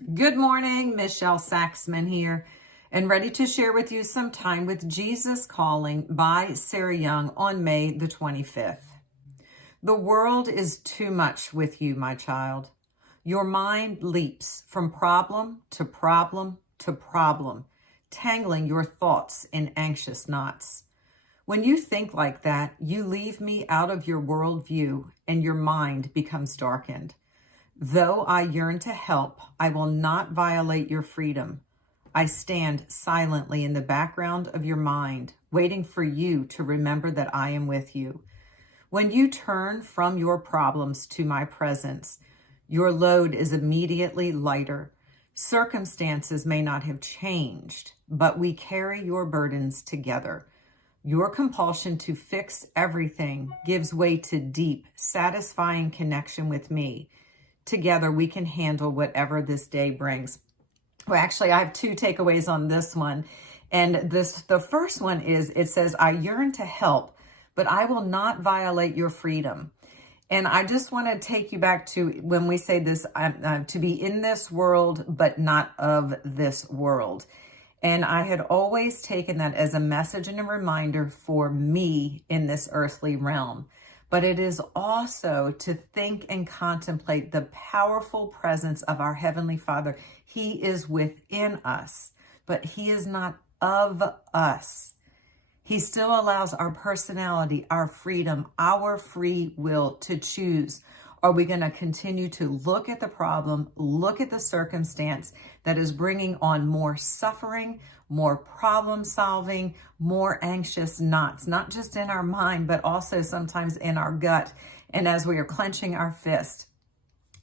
Good morning, Michelle Saxman here, and ready to share with you some time with Jesus Calling by Sarah Young on May the 25th. The world is too much with you, my child. Your mind leaps from problem to problem to problem, tangling your thoughts in anxious knots. When you think like that, you leave me out of your worldview and your mind becomes darkened. Though I yearn to help, I will not violate your freedom. I stand silently in the background of your mind, waiting for you to remember that I am with you. When you turn from your problems to my presence, your load is immediately lighter. Circumstances may not have changed, but we carry your burdens together. Your compulsion to fix everything gives way to deep, satisfying connection with me. Together, we can handle whatever this day brings. Well, actually, I have two takeaways on this one. And the first one is, it says, I yearn to help, but I will not violate your freedom. And I just want to take you back to when we say this, to be in this world, but not of this world. And I had always taken that as a message and a reminder for me in this earthly realm. But it is also to think and contemplate the powerful presence of our Heavenly Father. He is within us, but He is not of us. He still allows our personality, our freedom, our free will to choose. Are we going to continue to look at the problem, look at the circumstance that is bringing on more suffering, more problem solving, more anxious knots, not just in our mind, but also sometimes in our gut and as we are clenching our fist?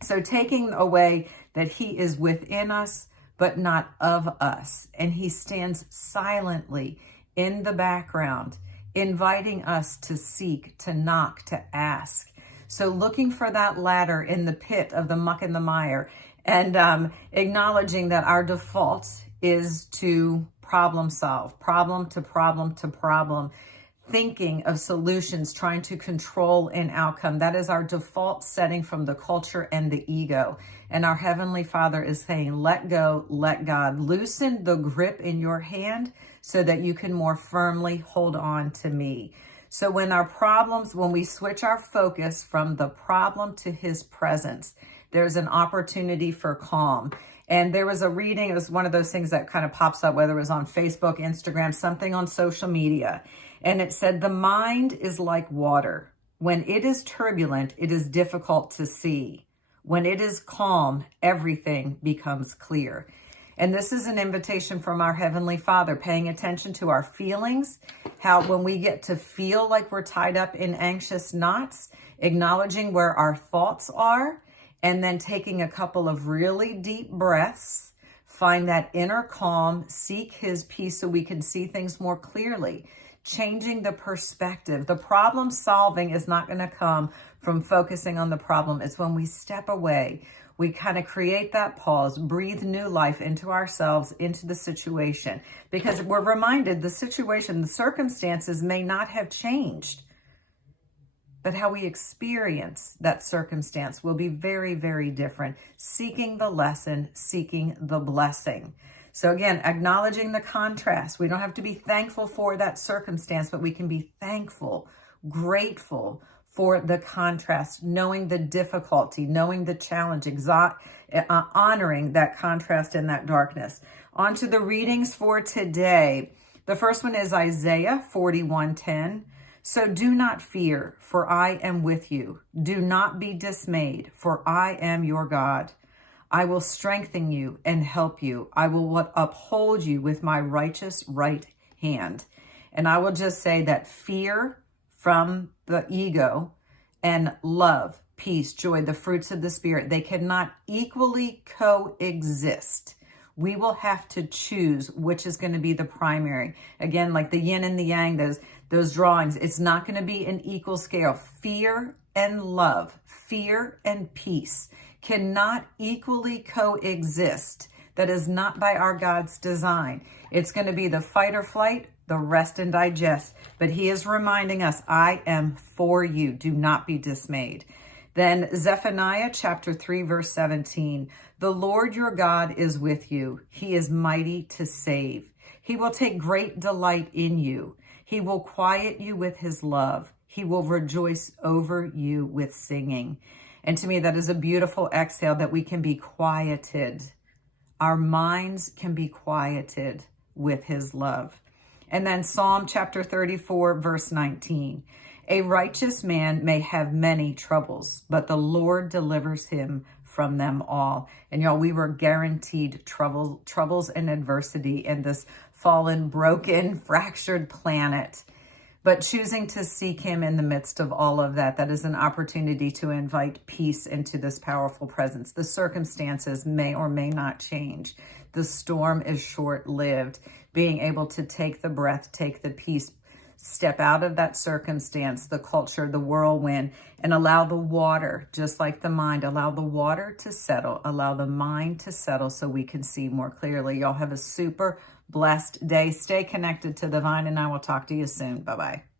So taking away that He is within us, but not of us. And He stands silently in the background, inviting us to seek, to knock, to ask. So looking for that ladder in the pit of the muck and the mire, and acknowledging that our default is to problem solve, problem to problem to problem, thinking of solutions, trying to control an outcome. That is our default setting from the culture and the ego. And our Heavenly Father is saying, let go, let God. Loosen the grip in your hand so that you can more firmly hold on to me. So when we switch our focus from the problem to His presence, there's an opportunity for calm. And there was a reading, it was one of those things that kind of pops up, whether it was on Facebook, Instagram, something on social media. And it said, the mind is like water. When it is turbulent, it is difficult to see. When it is calm, everything becomes clear. And this is an invitation from our Heavenly Father, paying attention to our feelings, how when we get to feel like we're tied up in anxious knots, acknowledging where our thoughts are, and then taking a couple of really deep breaths, find that inner calm, seek His peace so we can see things more clearly, changing the perspective. The problem solving is not going to come from focusing on the problem. It's when we step away, we kind of create that pause, breathe new life into ourselves, into the situation, because we're reminded the situation, the circumstances may not have changed, but how we experience that circumstance will be very, very different. Seeking the lesson, seeking the blessing. So again, acknowledging the contrast. We don't have to be thankful for that circumstance, but we can be thankful, grateful for the contrast, knowing the difficulty, knowing the challenge, honoring that contrast and that darkness. On to the readings for today. The first one is Isaiah 41:10. So do not fear, for I am with you. Do not be dismayed, for I am your God. I will strengthen you and help you. I will uphold you with my righteous right hand. And I will just say that fear from the ego and love, peace, joy, the fruits of the Spirit, they cannot equally coexist. We will have to choose which is going to be the primary. Again, like the yin and the yang, those drawings, it's not going to be an equal scale. Fear and love, fear and peace cannot equally coexist. That is not by our God's design. It's going to be the fight or flight, the rest and digest. But He is reminding us, I am for you. Do not be dismayed. Then Zephaniah chapter 3, verse 17. The Lord your God is with you. He is mighty to save. He will take great delight in you. He will quiet you with his love. He will rejoice over you with singing. And to me, that is a beautiful exhale that we can be quieted. Our minds can be quieted with his love. And then Psalm chapter 34, verse 19. A righteous man may have many troubles, but the Lord delivers him from them all. And y'all, we were guaranteed troubles and adversity in this fallen, broken, fractured planet. But choosing to seek him in the midst of all of that, that is an opportunity to invite peace into this powerful presence. The circumstances may or may not change. The storm is short-lived. Being able to take the breath, take the peace, step out of that circumstance, the culture, the whirlwind, and allow the water, just like the mind, allow the water to settle, allow the mind to settle so we can see more clearly. Y'all have a super blessed day. Stay connected to the vine, and I will talk to you soon. Bye-bye.